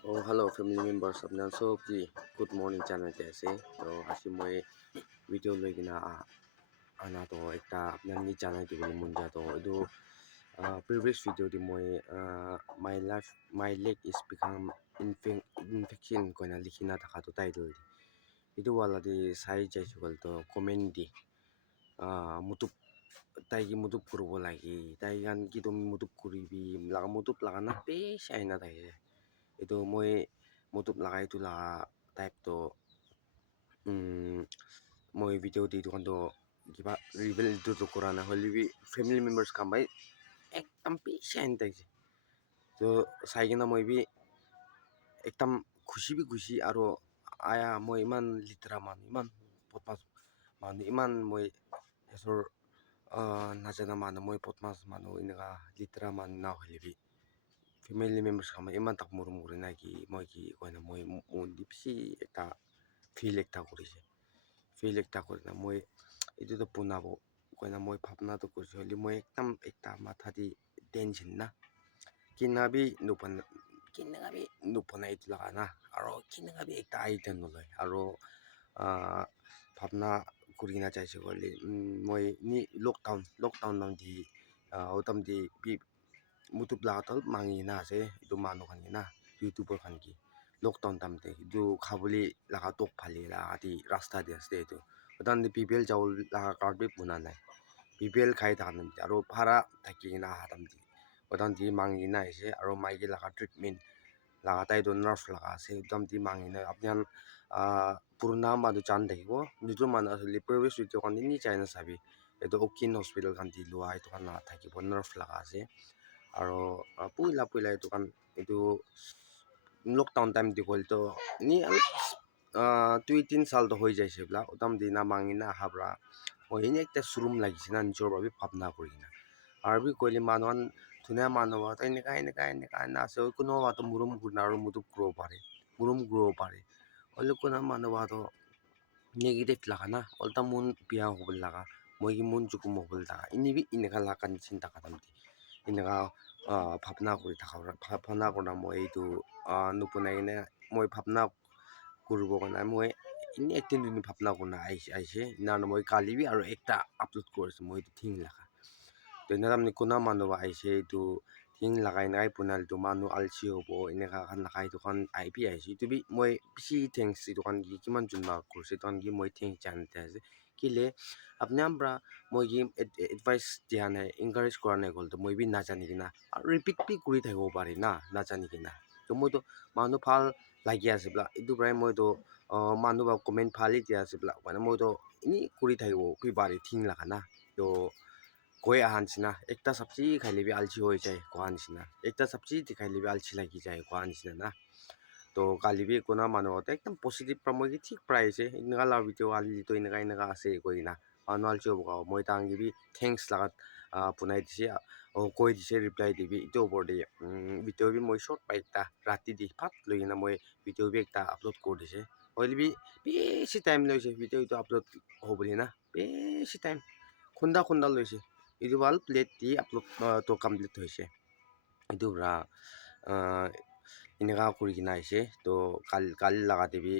Oh, hello family members of Nanso ki good morning channel kaise to asi moi video logina ana to ekta apnani channel ki boli munja to edu previous video di moi my leg is become infection koina likhina thaka to title edu wala di sai jai chukal to comment di mutup tai ki mutup kurubo lagi tai gan ki to mutup kuribi laga mutup laga na pe shaina tai itu moi mutup laga itu laga type to moi video di itu kan to kiba reveal itu to kurana holibi family members kambai ekdam patient tai to sai gina moi bi ekdam khushi aro aya moi iman litra man iman potmas man iman moi esor najana man moi potmas man inaga litra man na holibi family members kama iman tak murum guri na ki moi ki koina moi mundi pisi ekta feel ekta kuri na moi itu to puna bo koina moi bhapna to kurisi holi moi ekta matha di tension na kinabi nupana itu laga na aro kinabi ekta item nolai aro bhapna kuri na chaise holi moi ni lockdown nang di otam di bi mutup laga tal mangi na ase itu manu khan ki na youtuber khan ki lockdown tam te itu khabuli laga tok phali laga di rasta di ase itu otan di PPL jawul laga card bi puna nai PPL khai ta nam aro phara thaki na hatam di otan di mangi na ase aro maiki laga treatment laga tai do nerve laga ase otam di mangi na apnian purna madu chan dekhibo nitu manu asli previous video kan ni china sabi eto okin hospital kan di lua itu kan thakibo nerve laga ase aro puila itu kan itu lockdown time di kol to ni 2-3 साल तो हो जाइसे ब्ला उतम दिना मांगिना हाब्रा ओ इने एकटा सुरुम लागिसिना निजर बाबे भाबना करिना आरबि कोइले मानवान थुना मानवा त इने ना से कुनो वा तो मुरुम गुना रो मुदुप ग्रो पारे मुरुम ग्रो पारे ओले कुना मानवा तो नेगेटिभ लगा ना ओल्टा मुन पिया होबल लगा मोगी मुन जुकुम होबल लगा इनि बि इने खाला कान चिन्ता खतमति इनगा भाबना करि थाखा भाबना करना moi itu nupunai ine moi भाबना kurbo kana moi ini ektin duni भाबना करना आइसे ना moi kali bi aro ekta upload korise moi itu thing laka to naram ni kuna manu ba aise itu thing lagai nai punal tu manu alchi hobo ine ka kan lagai tu kan IP aise itu bi moi bisi thanks itu kan gi kiman junma kurse to kan gi moi thank chan te ase kile apne ambra moi gi advice dia nai encourage kora nai gol to moi bi na jani kina repeat pi kuri thaibo pare na jani kina to moi to manu phal lagi ase bla itu brai moi to manu ba comment phali dia ase bla mana moi to ini kuri thaibo pi pare thing laka na to koi ahan sina ekta sabji khaile bi alchi hoi jai kohan sina ekta sabji dikhaile bi alchi lagi jai kohan sina na to kali bi kuna manu te ekdam positive pra moi ki thik price inga la video ali to inga ase koi na anual job ka moi tang gi bi thanks lagat punai dise o koi dise reply dibi ito obor de video bi moi short pa ekta rati di phat loina moi video bi ekta upload kor dise oil bi beshi time loise video ito upload hobli na beshi time khunda loise itu wal plate di upload to complete hoise itu ra inega kuri kina aise to kal laga debi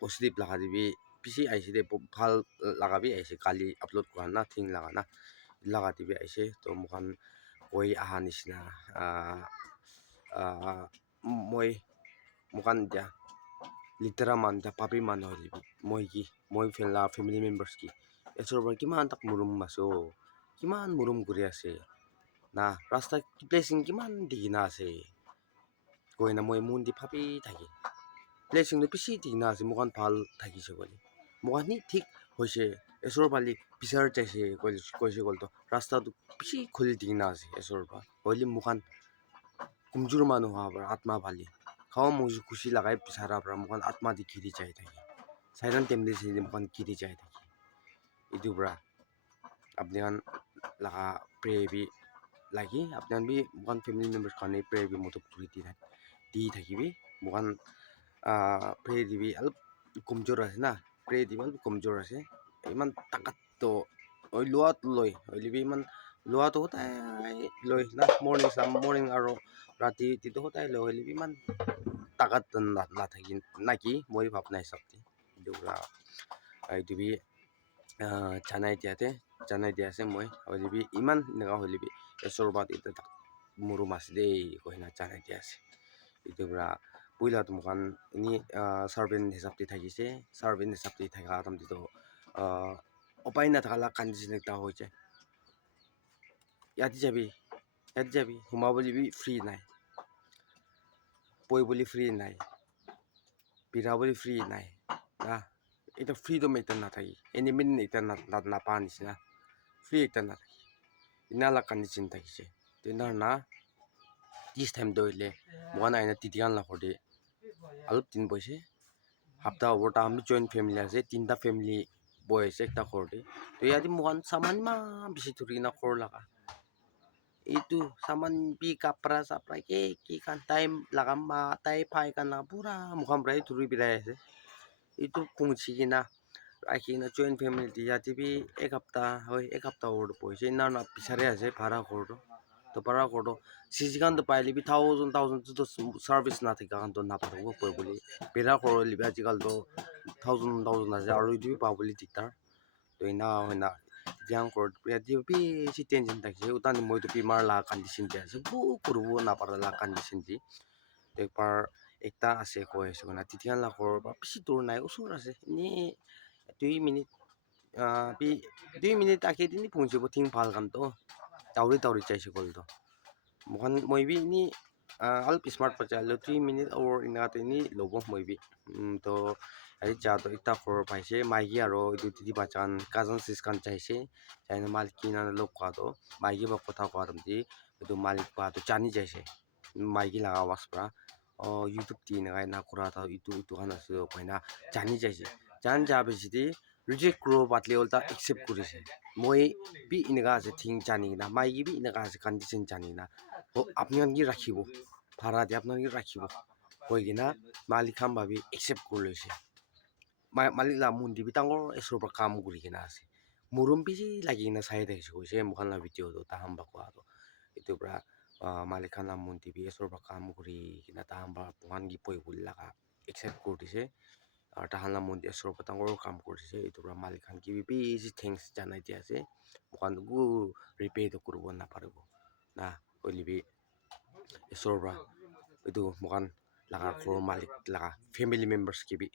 positive laga debi pisi aise de bhal laga bi aise kali upload kora na thing laga debi aise to mukhan koi aha nisna moi mukhan ja litera man ja papi man holi moi family members ki esor bar kiman tak murum maso kiman murum guri ase na rasta blessing kiman digina ase koina moi mundi papi thaki blessing no pisi digina ase mukhan phal thaki se boli mukhan ni thik hoise esor bali pisar jaise koise gol to rasta tu pisi khuli digina ase esor ba holi mukhan kumjur manu ha bar atma bali khaw muju khushi lagai pisara bra mukhan atma di kiri jai thaki sairan temle se mukhan kiri jai thaki itu bra apni kan laga pray bi lagi apnan bi mukhan family members kane pray bi motok puri di thaki bi mukhan pray di bi alop kumjor ase na pray di al kumjor ase iman takat to oi luat loi oi libi iman লোৱাটো সদায় লৈ না morning আৰু ৰাতি তিটো সদায় লৈ হ'লে ইমান টাকাত নাথাকি নাকি মই ভাবনা হিচাপতে এইটো পুৰা এইটো জানাই দিয়া আছে মই হ'লে ইমান এনেকুৱা হ'লে এচৰ বাদ এতিয়া মুৰুম আছে দেই কৈ না জানাই দিয়া আছে এইটো পুৰা পইলাটো মোকান এনে সাৰ্ভেণ্ট হিচাপতে থাকিছে সাৰ্ভেণ্ট হিচাপতে থকা তামটো উপায় নাথাকা কণ্ডিশ্যন এটা হৈ যায় ইয়াতে যাবি সোমাবলৈ ফ্ৰী নাই পঢ়িবলৈ ফ্ৰী নাই পিন্ধাবলৈ ফ্ৰী নাই না এটা ফ্ৰীডম এটা নাথাকি এনিমিন এটা নাপা নিচিনা ফ্ৰী এটা নাথাকি ইনালা কণ্ডিশ্যন থাকিছে তেনাৰ না দিছ টাইম দৌৰিলে মই নাই তিতিকান লাখতে অলপ দিন বৈছে সপ্তাহ ওপৰত আমি জইণ্ট ফেমিলি আছে তিনিটা ফেমিলি বৈ আছে একটা ঘৰতে তো ইয়াতে মোকান চামান ইমান বেছি ধৰি কিনা খৰ লগা itu saman pi kapra sapra ki kan time lagam ma tai pai kan na pura mukham brai thuri birai ase itu pungchi kina rakhi na joint family ti yati bi ek hafta or poise na na pisare ase bhara khor to bhara khor to sijikan to paile bi 1000 to service na thika kan to na paru ko boli bera khor li ba jigal to 1000 ase aru itu pa boli diktar to ina hoina yang kor dia pi si tension tak je utan moi to pi mar la condition dia se bu kurbu na par la condition di ekbar ekta ase ko ase na titian la kor ba pisi tur nai usur ase ni 2 minute pi 2 minute ake ni pungje bo ting phal kan to tauri chai se kol to mohan moi bi ni alp smart pa chalo 3 minute or ina te ni lobo moi bi to ai cha to ekta khor paise maigi aro itu titi bachan cousin sis kan chaise chaina maliki na lok kwa to maigi ba kotha kwa ramdi itu malik pa to chani jaise maigi laga was pra youtube ti na na kura ta itu kan ase koina chani jaise chan ja besidi reject kuro batle olta accept kurise moi bi inaga ase thing chani na maigi bi inaga ase condition chani na আপনার কি রাখিব ভাড়া দিয়ে আপনার কি রাখিব কই কিনা মালিক খাম ভাবি একসেপ্ট কৰি লৈছে মালিক লা মুন্দি বি ডাঙৰ এচৰ পৰা কাম কৰি কিনা আছে মুৰুম বেছি লাগি কিনা চাই থাকিছে কৈছে মোখান লা ভিডিঅ'টো তাহাম বা কোৱাটো এইটোৰ পৰা মালিক খান লা মুন্দি বি এচৰ পৰা কাম কৰি কিনা তাহাম বা পোহান কি পই বুলি লাগা একসেপ্ট কৰি দিছে আৰু তাহান লা মুন্দি এচৰ পৰা ডাঙৰ কাম কৰিছে এইটোৰ পৰা মালিক খান কি বেছি থেংকছ জানাই দিয়া আছে মোখান গু ৰিপেটো কৰিব নাপাৰিব না কইলিবি esorba itu bukan laga khor malik laga family members kibi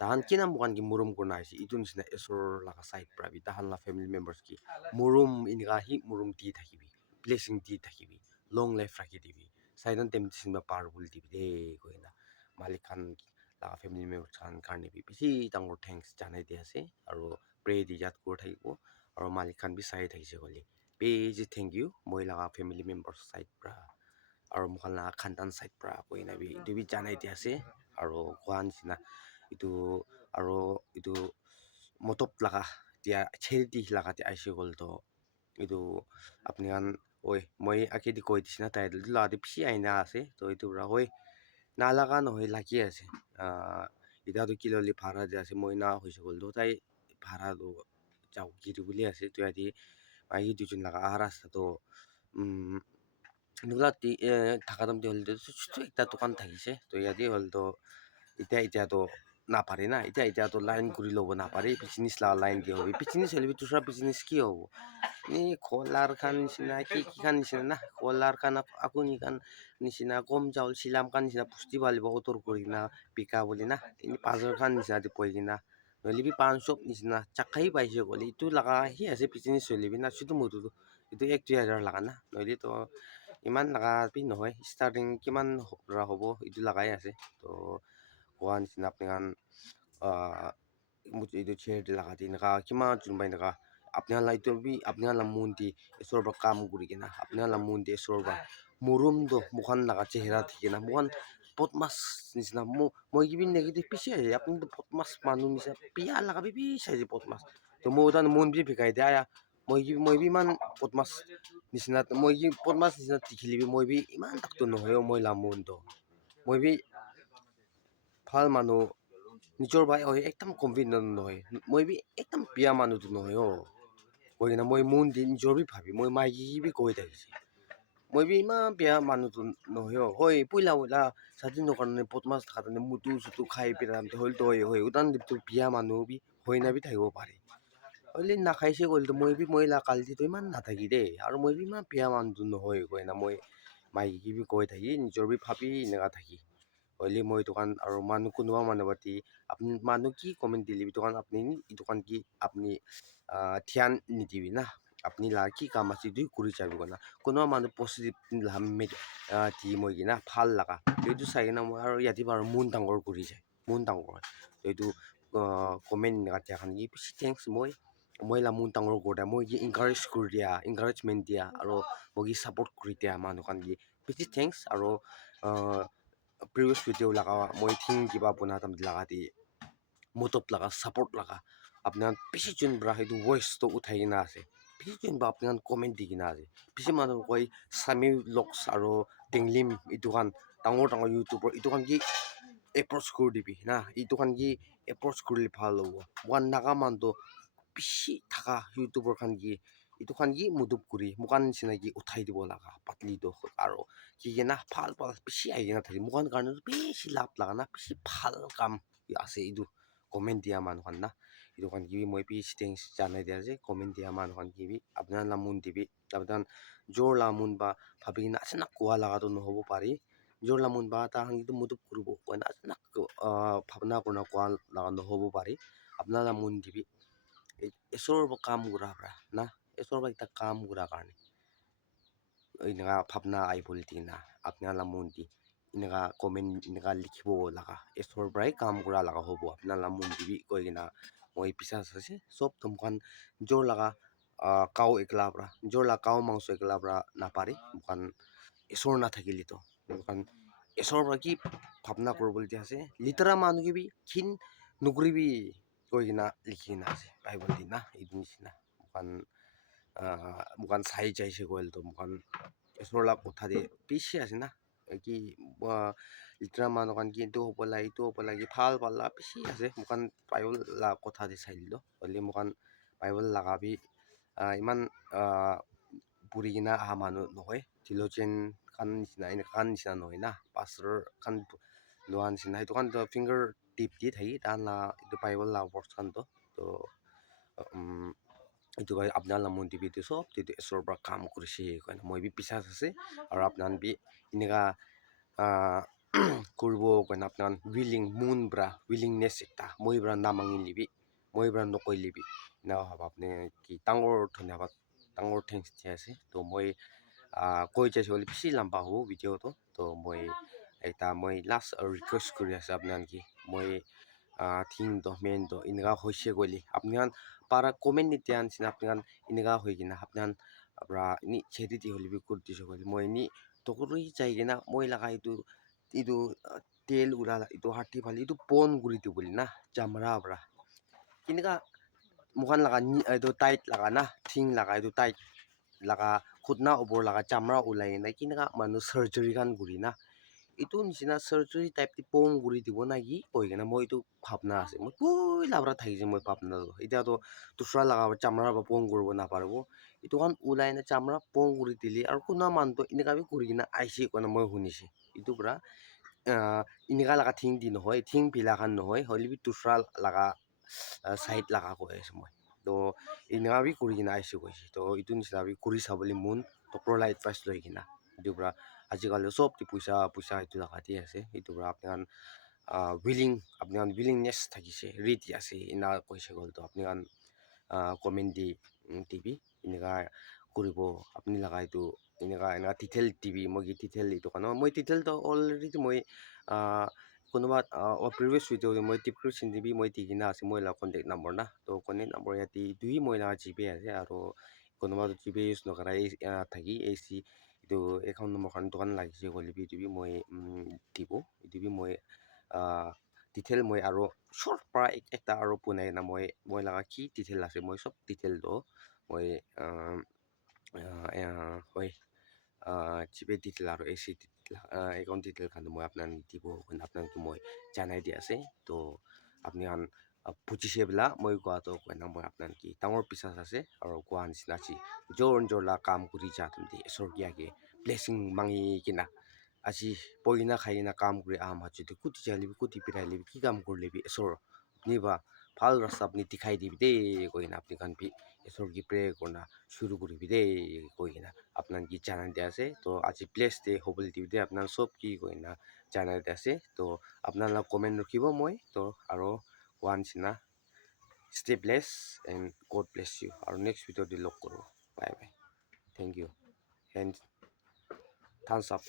tahan kina bukan ki murum kuna isi itu nisna esor laga side prabi tahan la family members ki murum inga hi murum ti thakibi blessing ti thakibi long life rakhi dibi saidan tem sinba powerful dibi de koina malik khan laga family members khan karne bi bisi tangor thanks janai dia ase aro pray di yat kor thakibo aro malik khan bi sai thakise gole beji thank you moi laga family members side pra আৰু মোখান লা খানদান side পৰা কৈ নাবি এইটো B জানাই দিয়া আছে আৰু কোৱা নিচিনা এইটো আৰু এইটো মতপ লাগা এতিয়া চেৰিটি লাগা আইছে গ'ল তো এইটো আপুনি আন ঐ মই আকেদি কৈ দিছি না তাই লাদি পিছি আইনা আছে তো এইটো পৰা ঐ নালাগা নহয় লাগি আছে এতিয়াতো কি ললি ভাড়া যে আছে মই না হৈছে গ'ল তো তাই ভাড়াটো যাওঁ গিৰি বুলি আছে তো ইয়াতে মাইকী দুজন লাগা আহা ৰাস্তাটো 누가 다가담 되는데 수도 있다 দোকান থাকিছে তো ইয়াতে হল তো এতিয়াতো নাপাৰে না এতিয়াতো লাইন কৰি ল'ব নাপাৰে বিজনেছ লাইন কি হ'ব বিজনেছ হ'লে দুসৰা বিজনেছ কি হ'ব এই খোলাৰ খান নিচিনা কি খান নিচিনা না খোলাৰ খান আপুনি খান নিচিনা কম চাউল চিলাম খান নিচিনা পুষ্টি পালিব অতৰ কৰি কিনা বিকা বুলি না এনে পাঁচৰ খান নিচিনা পৰি কিনা নহ'লে পাণ চব নিচিনা চাকাই পাইছে গ'লে ইটো লগা সি আছে বিজনেছ চলিবি না সিটো মোৰতো এইটো 1-2 হাজাৰ লগা না নহ'লে তো ইমান লগা নহয় ষ্টাৰ্টিং কিমান হ'ব এইটো লগাই আছে তো কোৱা নিচিনা আপুনি এইটো চেয়াৰ লগা দি এনেকা কিমান যোনবা এনেকা আপোনালা এইটো বি আপোনালা মুন্দি এচৰ পৰা কাম কৰি কিনা আপোনালা মুন্দি এচৰ পৰা মুৰুমটো মুখান লগা চেহেৰা থাকি না মুখান বদমাছ নিচিনা মই কিবি নেগেটিভ পিছে আহে আপুনি বদমাছ মানুহ নিচিনা বিয়া লগা বি চাইছে বদমাছ তো মই তান মন বি ভিকাই দিয়া মই বি ইমান বদমাছ নিচিনা মই কি বদমাছ নিচিনা দেখিলিবি মই বি ইমান তাকটো নহয় মই লামুনটো মই বি ভাল মানুহ নিজৰ বাই একদম কনফিডেণ্ট নহয় মই বি একদম বিয়া মানুহটো নহয় কৈ কিনে মই মোৰ নিজৰ বি ভাবি মই মাইকী বি কৈ থাকিছে মই বি ইমান বেয়া মানুহটো নহয় হয় পইলা স্বাধীন কাৰণে পদ্মাছ খাটনে মুটু চুটু খাই পেলামতে হয়তো হয় উদান দিপটো বিয়া মানুহ বি হৈ নাবি থাকিব পাৰে হ'লে নাখাইছে কৰিলে মই কালিতো ইমান নাথাকি দেই আৰু মই বি ইমান বেয়া মানুহটো নহয় কৈ না মই মাইকী বি কৈ থাকি নিজৰ বি ভাবি এনেকা থাকি হ'লে মই দোকান আৰু মানুহ কোনোবা মানুহ পাতি আপুনি মানুহ কি কমেণ্ট দিলে দোকান আপুনি দোকান কি আপুনি ধ্যান নিদিবি না আপনি লা কি কাম আছে দুই কৰি যাবি না কোনোবা মানুহ পজিটিভ দি মই কিনা ভাল লগা এইটো চাই কিনে মই আৰু ইয়াতে বাৰু মোন ডাঙৰ কৰি যায় মোন ডাঙৰ এইটো কমেণ্ট দিয়া খান বেছি থেংকছ মই লা মোন ডাঙৰ কৰি দিয়া মই কি ইনকাৰেজ কৰি দিয়া ইনকাৰেজমেণ্ট দিয়া আৰু মই কি ছাপৰ্ট কৰি দিয়া মানুহ খান কি বেছি থেংকছ আৰু প্ৰিভিয়াছ ভিডিঅ' লগা মই থিং কিবা বনা তাম লগা দি মতব লগা ছাপৰ্ট লগা আপোনাৰ বেছি যোনব্ৰা সেইটো ভইচটো উঠাই কিনে আছে বেছি যোনবা আপোনাৰ কমেণ্ট দি কিনে আছে বেছি মানুহ কয় স্বামী লক্স আৰু টেংলিম এইটো খান ডাঙৰ ইউটিউবৰ এইটো খান কি এপ্ৰ'চ কৰি দিবি না এইটো খান কি এপ্ৰ'চ কৰিলে ভাল হ'ব ওৱান নাগা মানুহটো বেছি থকা ইউটিউবৰ খান কি এইটো খান কি মুদুব কৰি মোকান নিচিনা কি উঠাই দিব লগা পাতলিটো আৰু কি না ভাল বেছি আহি কিনে থাকে মোকান কাৰণে বেছি লাভ লগা না বেছি ভাল কাম আছে এইটো কমেণ্ট দিয়া মানুহখান না এইটো খান কি মই বেছি থেংকছ জানাই দিয়া যে কমেণ্ট দিয়া মানুহখান কি আপোনাৰ লামুন দিবি আপোনাৰ জোৰ লামুন বা ভাবি কিনে আছে না কোৱা লগাটো নহ'ব পাৰি জোৰ লামুন বা তাৰ কিন্তু মুদুব কৰিব কয় না আছে না ভাৱনা কৰা কোৱা লগা নহ'ব পাৰি আপোনাৰ লামুন দিবি ঈশ্বৰৰ কাম কৰা না ঈশ্বৰৰ এটা কাম কৰা কাৰণে এনেকা ভাৱনা আহিবল দি না আপোনাৰ লামুন দি এনেকা কমেণ্ট এনেকা লিখিব লগা ঈশ্বৰৰ পৰাই কাম কৰা লগা হ'ব আপোনাৰ লামুন দিবি কৈ কিনা মই বিশ্বাস আছে চব তোমাকান জোৰ লগা কাও একলা পৰা জোৰ লগা কাও মাংস একলা পৰা নাপাৰি মোকান ঈশ্বৰ নাথাকিলেতো মোকান ঈশ্বৰৰ পৰা কি ভাৱনা কৰিবলৈ দিয়া আছে লিটাৰা মানুহ কিবি ক্ষীণ নুকৰিবি কৈ কিনা লিখি কিনা আছে বাইবল দি না এইটো নিচিনা মোকান চাই যাইছে কৈলতো মোকান ঈশ্বৰৰ লাগ কথা দিয়ে বেছি আছে না কি লিটাৰা মানুহ কান কি এইটো হ'ব লাগে ভাল পাল্লা বেছি আছে মোকান বাইবল কথা দি চাই দিলোঁ হ'লে মোকান বাইবল লাগাবি ইমান পুৰি কিনা অহা মানুহ নহয় থিল'জিয়ান খান নিচিনা এনেকুৱা নিচিনা নহয় না পাষ্টৰ খান লোৱা নিচিনা সেইটো কাৰণ ফিংগাৰ টিপ দি থাকি তাৰ এইটো বাইবল লাভৰ খানটো তো এইটো কয় আপোনাৰ লামুন টিভিটো চব এইটো ঈশ্বৰৰ পৰা কাম কৰিছে কাৰণে মই বি বিশ্বাস আছে আৰু আপোনাৰ বি এনেকুৱা কৰিব কাৰণে আপোনাৰ উইলিংনেছ এটা মই পৰা নামাঙিলিবি মই পৰা নকৰিলিবি এনেকুৱা ভাব আপুনি কি ডাঙৰ ধন্যবাদ ডাঙৰ থেংকছ দিয়া আছে তো মই কৈ যাইছোঁ হ'লে বেছি লাম্বা হ'ব ভিডিঅ'টো তো মই এটা মই লাষ্ট ৰিকুৱেষ্ট কৰি আছোঁ আপোনাৰ কি মই থিংটো মেইনটো এনেকুৱা হৈছে ক'লে আপোনাৰ পাৰা কমেণ্ট নিদিয়া নিচিনা আপোনাৰ এনেকুৱা হৈ কিনা আপোনাৰ পৰা এনে চেৰি দি হ'লে কৰি দিছোঁ ক'লে মই এনেই টকৰি যাই কিনা মই লগা এইটো তেল উৰা এইটো হাতী ফালি এইটো পন কৰি দিওঁ বুলি না জামৰা পৰা কেনেকুৱা মোকান লগা এইটো টাইট লগা না থিং লগা এইটো টাইট লগা খুটনা ওপৰ লগা জামৰা ওলাই কিনে কেনেকুৱা মানুহ চাৰ্জাৰী খান কৰি না এইটো নিচিনা চাৰ্জাৰী টাইপ পং কৰি দিব না কি কৈ কিনে মই এইটো ভাৱনা আছে মই পইলা পৰা থাকিছে মই ভাৱনাটো এতিয়াতো দুচৰা লগাব চামৰা পৰা পং কৰিব নাপাৰিব এইটো কাৰণ ওলাই না চামৰা পং কৰি দিলে আৰু কোনোবা মানুহটো এনেকুৱা বি কৰি কিনে আহিছে কাৰণে মই শুনিছোঁ এইটোৰ পৰা এনেকুৱা লগা থিং দি নহয় থিং বিলাখান নহয় হ'লে বি দুচৰা লগা চাইড লগা কৈ আছোঁ মই তো এনেকুৱা বি কৰি কিনে আহিছোঁ কৈছে তো এইটো নিচিনা বি কৰি চাবলৈ মন ডক্টৰৰ এডভাইচ লৈ কিনা এইটোৰ পৰা আজিকালি চব পইচা এইটো লগা দি আছে এইটোৰ পৰা আপোনাৰ আপোনাৰ উইলিংনেছ থাকিছে ৰেডি আছে এনেকুৱা কৈছে গ'লতো আপোনাৰ কমেণ্ট দি টিভি এনেকুৱা কৰিব আপুনি লগা এইটো এনেকুৱা টিটেল টিভি মই কি টিটেল এইটো কাৰণে মই টিটেলটো অলৰেডি মই কোনোবা প্ৰিভিয়াছ ভিডিঅ' মই টিপক্ৰিপশ্যন দিবি মই দি কিনে আছে মই কণ্টেক্ট নম্বৰ না তো কণ্টেক্ট নম্বৰ ইয়াতে দুই মই জিপে আছে আৰু কোনোবা জিপে ইউজ নকৰা থাকি এইটো একাউণ্ট নম্বৰখন দোকান লাগিছে ক'লে দিবি মই দিব মই ডিটেইল মই আৰু চৰ পৰা এটা আৰু পোনাই না মই লগা কি ডিটেইল আছে মই চব ডিটেইলটো মই হয় জিপে ডিটেইল আৰু ডিটেইল একাউণ্ট ডিটেইল খান মই আপোনাক দিব আপোনাক মই জানাই দি আছে তো আপুনি বুজিছে বোলা মই কোৱাটো কয় না মই আপোনাক কি ডাঙৰ বিশ্বাস আছে আৰু কোৱা নিচিনা আছে জোৰ লা কাম কৰি যা তুমি ঈশ্বৰ কিয়াকে ব্লেছিং মাঙি কিনা আজি পইনা খাইনা কাম কৰি যদি কুটি চালিবি কুটি পিৰাই লিবি কি কাম কৰি লিবি ঈশ্বৰ আপনি বা ভাল ৰাস্তা আপনি দেখাই দিবি দেই কৈ না আপনি কান ভি ঈশ্বৰ কি প্ৰে কৰনা শুৰু কৰিবি দেই কৈ কিনা আপোনাক কি জানাই দিয়া আছে তো আজি প্লেছ দে হ'বলৈ দিবি দেই আপোনাক চব কি কৈ না জানাই দিয়া আছে তো আপোনালোক কমেণ্ট ৰখিব মই তো আৰু কোৱা নিচিনা stay blessed and God bless you আৰু next video দি লগ কৰোঁ bye bye thank you and thumbs up